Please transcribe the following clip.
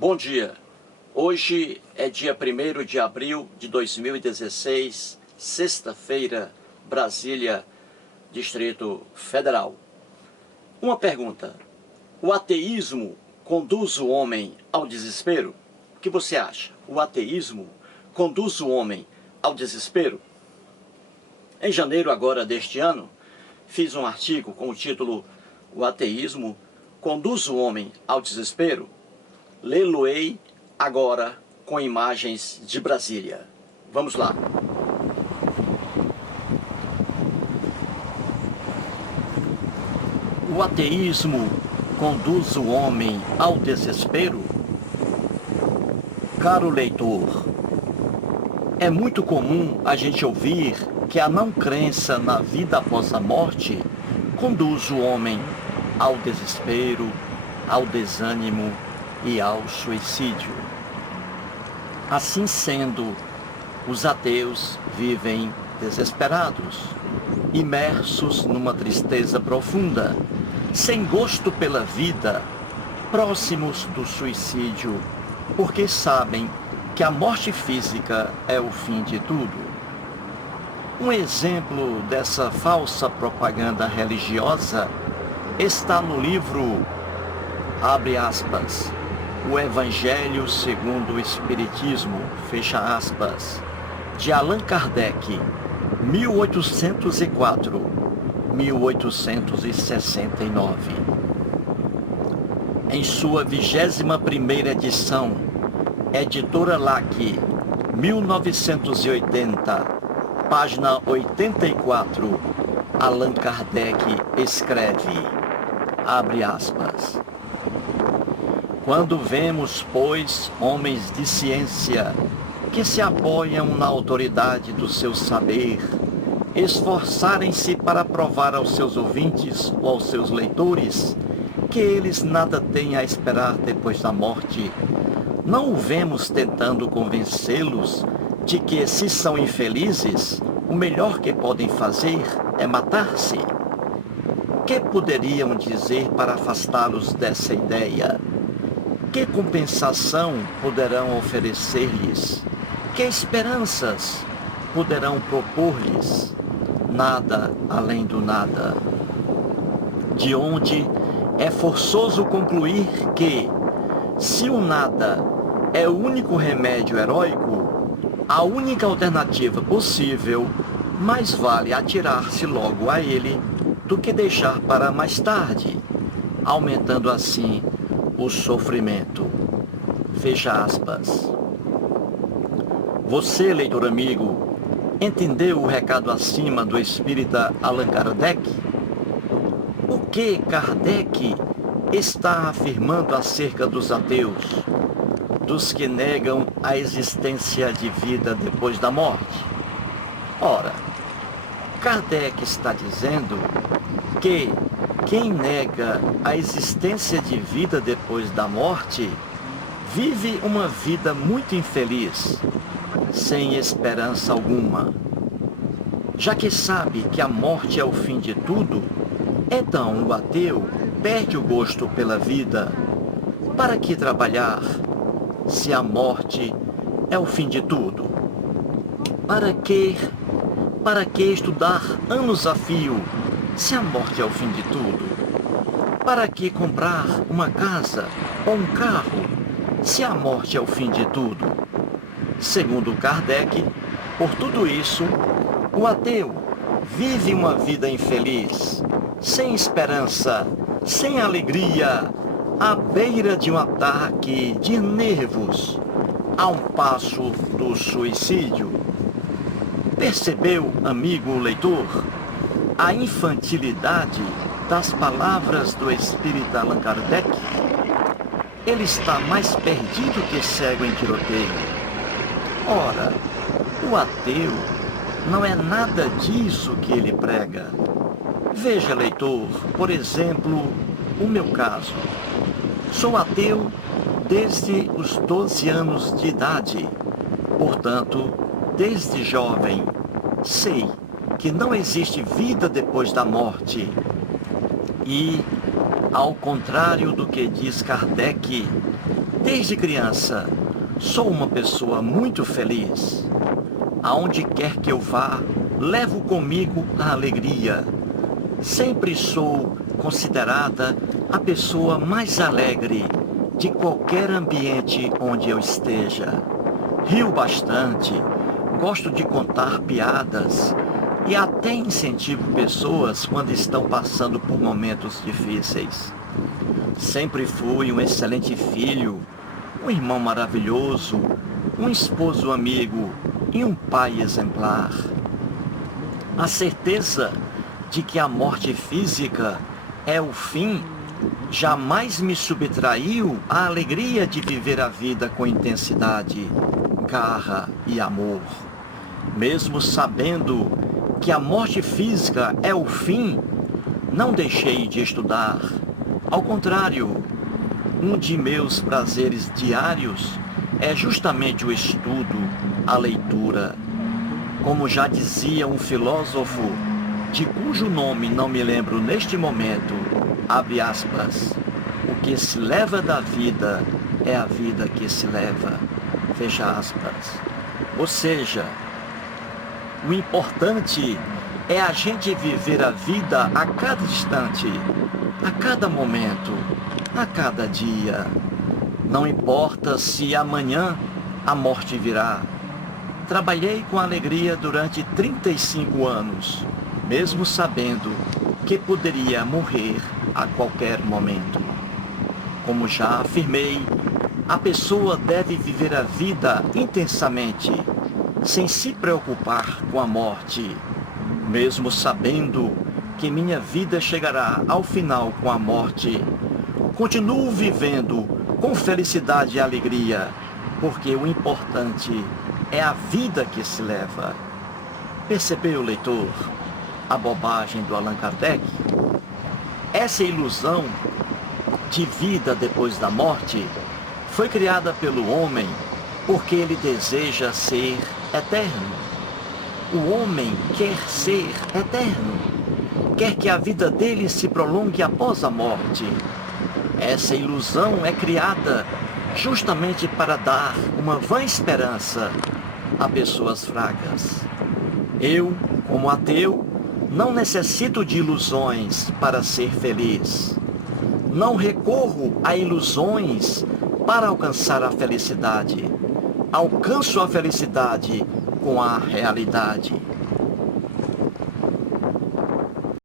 Bom dia. Hoje é dia 1º de abril de 2016, sexta-feira, Brasília, Distrito Federal. Uma pergunta: o ateísmo conduz o homem ao desespero? O que você acha? O ateísmo conduz o homem ao desespero? Em janeiro agora deste ano, fiz um artigo com o título "O ateísmo conduz o homem ao desespero?" Lê-lo-ei agora com imagens de Brasília. Vamos lá. O ateísmo conduz o homem ao desespero? Caro leitor, é muito comum a gente ouvir que a não crença na vida após a morte conduz o homem ao desespero, ao desânimo e ao suicídio. Assim sendo, os ateus vivem desesperados, imersos numa tristeza profunda, sem gosto pela vida, próximos do suicídio, porque sabem que a morte física é o fim de tudo. Um exemplo dessa falsa propaganda religiosa está no livro, abre aspas, O Evangelho segundo o Espiritismo, fecha aspas, de Allan Kardec, 1804-1869. Em sua 21ª edição, Editora LAC, 1980, página 84, Allan Kardec escreve, abre aspas, quando vemos, pois, homens de ciência que se apoiam na autoridade do seu saber, esforçarem-se para provar aos seus ouvintes ou aos seus leitores que eles nada têm a esperar depois da morte, não o vemos tentando convencê-los de que, se são infelizes, o melhor que podem fazer é matar-se? Que poderiam dizer para afastá-los dessa ideia? Que compensação poderão oferecer-lhes? Que esperanças poderão propor-lhes? Nada além do nada. De onde é forçoso concluir que, se o nada é o único remédio heróico, a única alternativa possível, mais vale atirar-se logo a ele do que deixar para mais tarde, aumentando assim o sofrimento. Fecha aspas. Você, leitor amigo, entendeu o recado acima do espírita Allan Kardec? O que Kardec está afirmando acerca dos ateus, dos que negam a existência de vida depois da morte? Ora, Kardec está dizendo que quem nega a existência de vida depois da morte vive uma vida muito infeliz, sem esperança alguma. Já que sabe que a morte é o fim de tudo, então o ateu perde o gosto pela vida. Para que trabalhar, se a morte é o fim de tudo? Para que estudar anos a fio, se a morte é o fim de tudo? Para que comprar uma casa ou um carro, se a morte é o fim de tudo? Segundo Kardec, por tudo isso, o ateu vive uma vida infeliz, sem esperança, sem alegria, à beira de um ataque de nervos, a um passo do suicídio. Percebeu, amigo leitor, a infantilidade das palavras do espírita Allan Kardec? Ele está mais perdido que cego em tiroteio. Ora, o ateu não é nada disso que ele prega. Veja, leitor, por exemplo, o meu caso. Sou ateu desde os 12 anos de idade. Portanto, desde jovem, sei que não existe vida depois da morte. E, ao contrário do que diz Kardec, Desde criança, sou uma pessoa muito feliz. Aonde quer que eu vá, levo comigo a alegria. Sempre sou considerada a pessoa mais alegre de qualquer ambiente onde eu esteja. Rio bastante, gosto de contar piadas e até incentivo pessoas quando estão passando por momentos difíceis. Sempre fui um excelente filho, um irmão maravilhoso, um esposo amigo e um pai exemplar. A certeza de que a morte física é o fim jamais me subtraiu a alegria de viver a vida com intensidade, garra e amor. Mesmo sabendo que a morte física é o fim, não deixei de estudar. Ao contrário, um de meus prazeres diários é justamente o estudo, a leitura. Como já dizia um filósofo, de cujo nome não me lembro neste momento, abre aspas, o que se leva da vida é a vida que se leva, fecha aspas. Ou seja, o importante é a gente viver a vida a cada instante, a cada momento, a cada dia. Não importa se amanhã a morte virá. Trabalhei com alegria durante 35 anos, mesmo sabendo que poderia morrer a qualquer momento. Como já afirmei, a pessoa deve viver a vida intensamente, sem se preocupar com a morte, mesmo sabendo que minha vida chegará ao final com a morte. Continuo vivendo com felicidade e alegria, porque o importante é a vida que se leva. Percebeu, leitor, a bobagem do Allan Kardec? Essa ilusão de vida depois da morte foi criada pelo homem porque ele deseja ser eterno. O homem quer ser eterno, quer que a vida dele se prolongue após a morte. Essa ilusão é criada justamente para dar uma vã esperança a pessoas fracas. Eu, como ateu, não necessito de ilusões para ser feliz. Não recorro a ilusões para alcançar a felicidade. Alcanço a felicidade com a realidade.